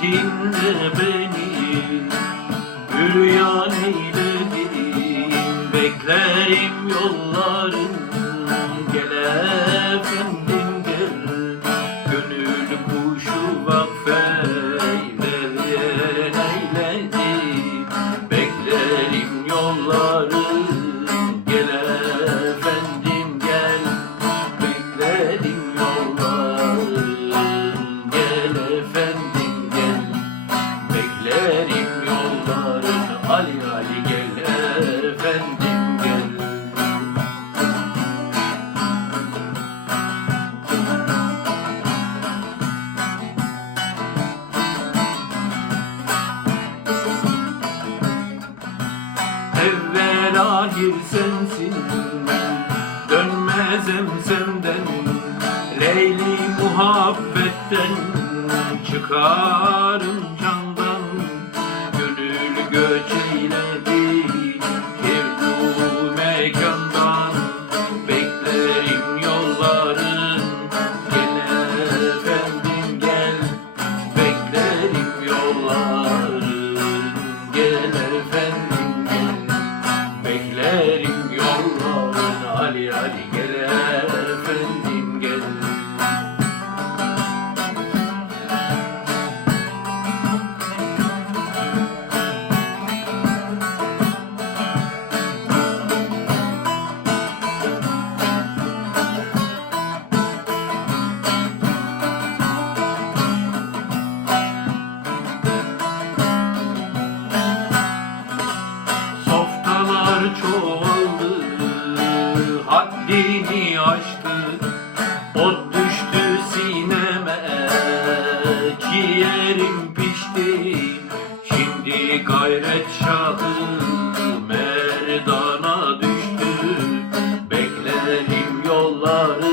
hasretinde beni? Üryan eyledin Beklerim yolların Gel efendim Ahir sensin. Dönmezem senden. Leyli muhabbetten Çıkarım candan. Gönül göç eyledi Kevnu mekandan Beklerim yolların Gel efendim gel. Beklerim yolların yolların Ali haddini aştı. Ot düştü sineme, ciğerim pişti. Şimdi gayret şahı merdana düştü. Beklerim yolları,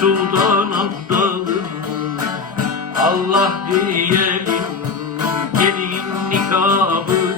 Sultan Abdalım Allah diyelim Gelin nikahı